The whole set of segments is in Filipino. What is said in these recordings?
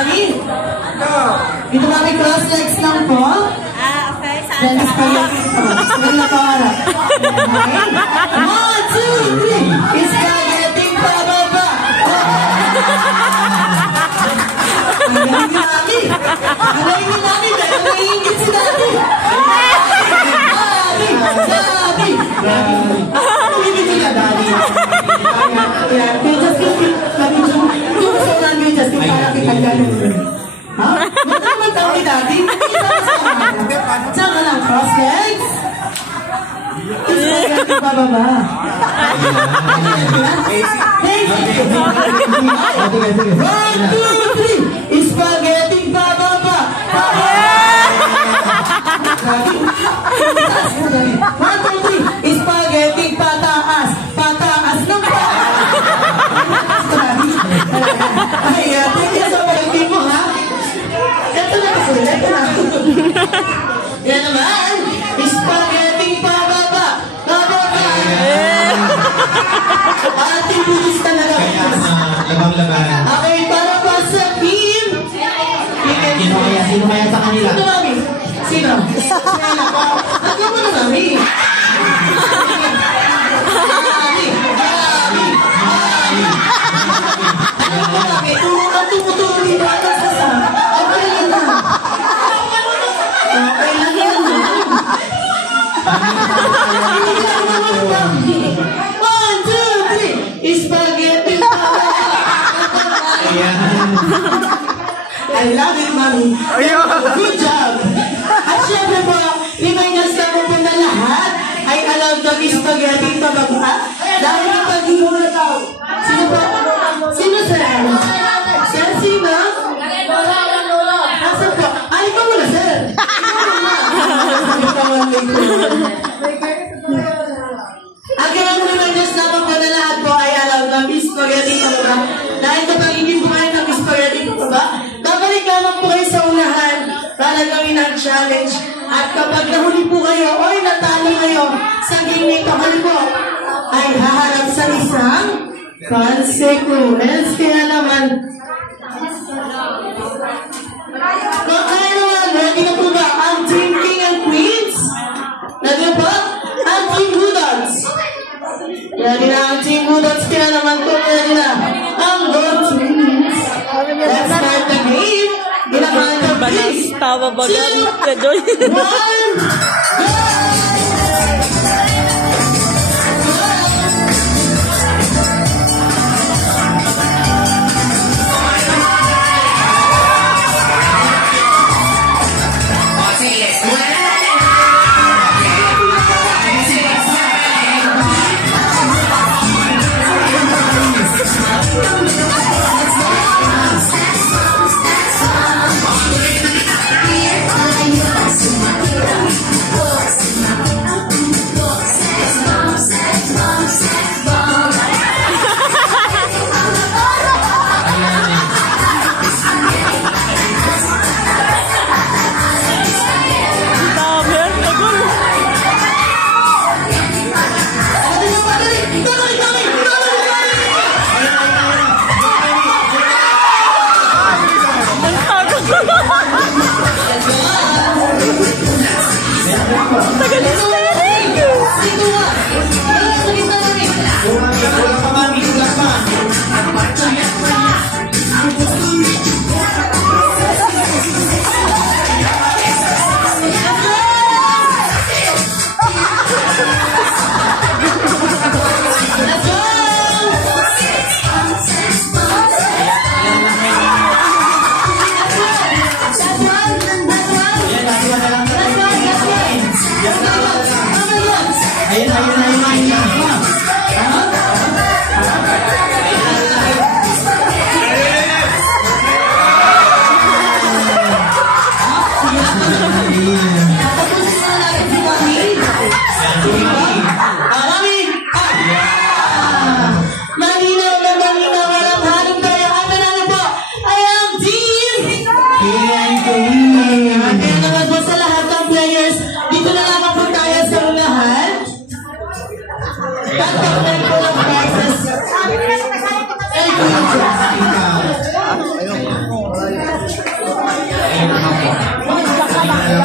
Mami? Dito namin cross legs lang po. Okay. Then spaghetti po. Sige na para. Okay. 1, 2, 3. Spaghetti pababa. Agayin niyo namin. Agayin niyo namin. Dahil naiingit si Daddy. Daddy. Hindi nila Daddy. Yeah, just keep just para kita ganun. Ha? Ba't naman tao ni Daddy? Saan ka lang? Cross legs? Spaghetti pababa. One, two, three. Spaghetti pababa. One, two, three. Spaghetti pataas. Pataas ng ay, tingnan sa pagkain mo, ha? Ito na kasi, ito na. Yan naman. Spaghetti pababa. Pababa. Ating bulis talaga. Labang-laban. Okay, para pa sa team. Sino kaya sa kanila? Sino, Mami? Sino? Ako mo na, Mami. Tumutuli na ito sa sa. Okay lang na. Okay lang yan. 1, 2, 3. Spaghetti. I love it, Mami. Good job. At syempre po, reminders na po na lahat ay allowed na spaghetti pababa. Dahil kapag sino po? Sino, sir? Sir, sino? Nasaan po? Ay, ikaw muna, sir. Ang kailangan reminders na po na lahat po ay allowed na spaghetti pababa. Dahil kapag hindi po kayo ng spaghetti pababa, babalik naman po kayo sa unahan para gawin ang challenge. At kapag nahuli po kayo o natalo kayo sa game nito, po ay haharap sa isang consequence. Kaya naman, kaya naman, ready na po ba ang Team King and Queens? Ready na po? Ang Team Budots. Ready na ang Team Budots. Kaya naman po, ready na ang Gold Twins. Let's start the game. Ginakanta, please. 2, 1, go!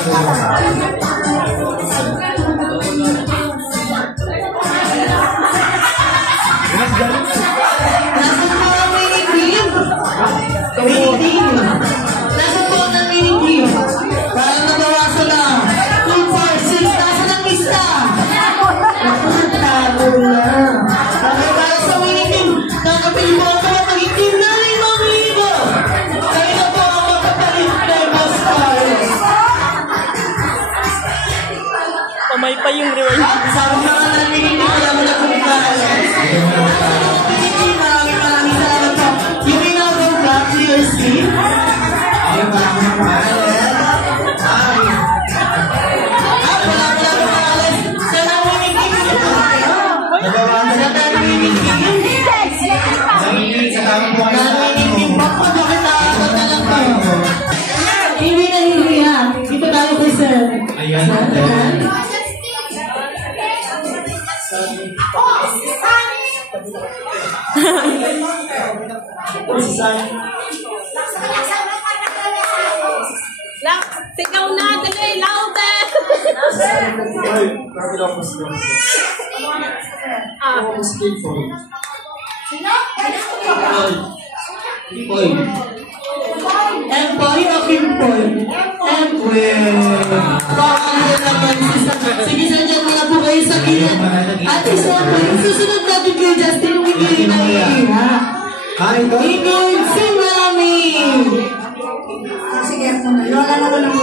Nasaan po ang mini cream? Mini cream. Nasaan po ang mini cream? Parang nabawasan na. 2, 4, 6. Nasaan ang isa? Tago na. Okay, para sa mini cream. Nakapili po ako ang maging team na rin mga mini ko. Kayo na po ang makapalit kay Boss Carlos. Kamay pa yung rewind. Sabi na nga ng mini cream. Wala mo na kung Carlos. Maraming salamat po. You may now go back to your seat. Ayun, maraming pangalan. Wala po Carlos. Sana winning team. Nabawasan Sana winning team. Nanginig sa tawag po kayo sa Winning team. akin. Bakit bakit nakakot na lang po? Hindi na hindi ha. Dito tayo kay sir. Ayan. Lang, sigaw na, dali, louder! Empoy o Kimpoy? Empoy. Bakit naman si Sir? Sige sir, dyan muna po kayo sa gilid. Ate sir, yung susunod natin kay Justin, hindi na iiha. Ito? Ingrid, si Mami. Sige po, Lola na ko ng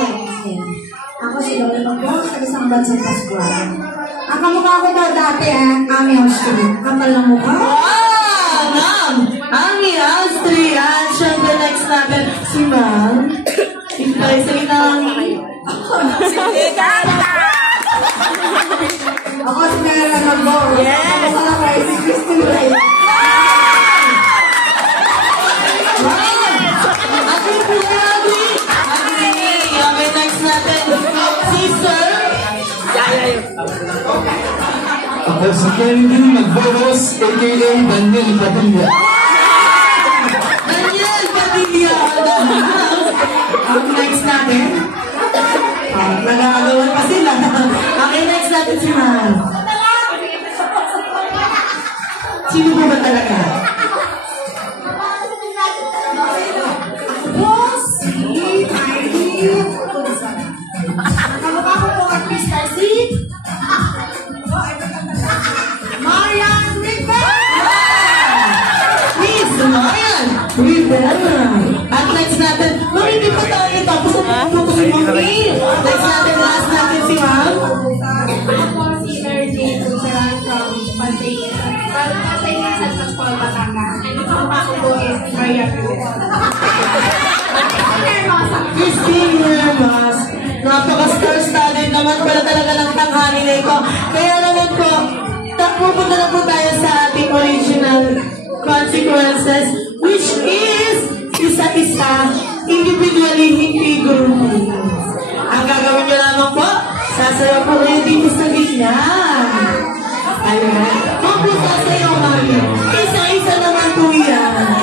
Ako si Lola Magbo, sa isang bansang Pascual. Ang kamukha ko daw dati, Ami Austin. Kapal na mukha. Wow! Ma'am! Ami Austria. At syempre next natin, si Ma'am. Ipay sa Mami. Ako si Lola Magbo. Yes! Ako na kayo si Christine Ray. Ate Pulagi. Okay, next natin, si Sir. Ako si Kelvin Magboros, a.k.a. Daniel Padilla. Daniel Padilla. Ang next natin. Nag-aagawan pa sila. Okay, next natin si Ma'am. Sino po ba talaga? Boss, si Heidi. Kamukha ko po ang Mr. C. Marian Rivera. Miss Marian Rivera. At next natin, hindi pa tayo tapos ang puto si Mami. Next natin, last natin si Ma'am. Ako si Ernie Tusaran from Pasay. Pasay na sa Pascual, Batangas. And ang kamukha ko po is Marian Rivera. Hermosa. Christine Ramos. Napaka-star-studded naman pala talaga ng tanghali na ito. Kaya naman po, pupunta na po tayo sa ating original consequences, which is isa-isa, individually, hindi grouping. Ang gagawin nyo lamang po, sasayaw po kayo dito sa gitna. Ayan. Kung po sasayaw kami, isa-isa naman po yan.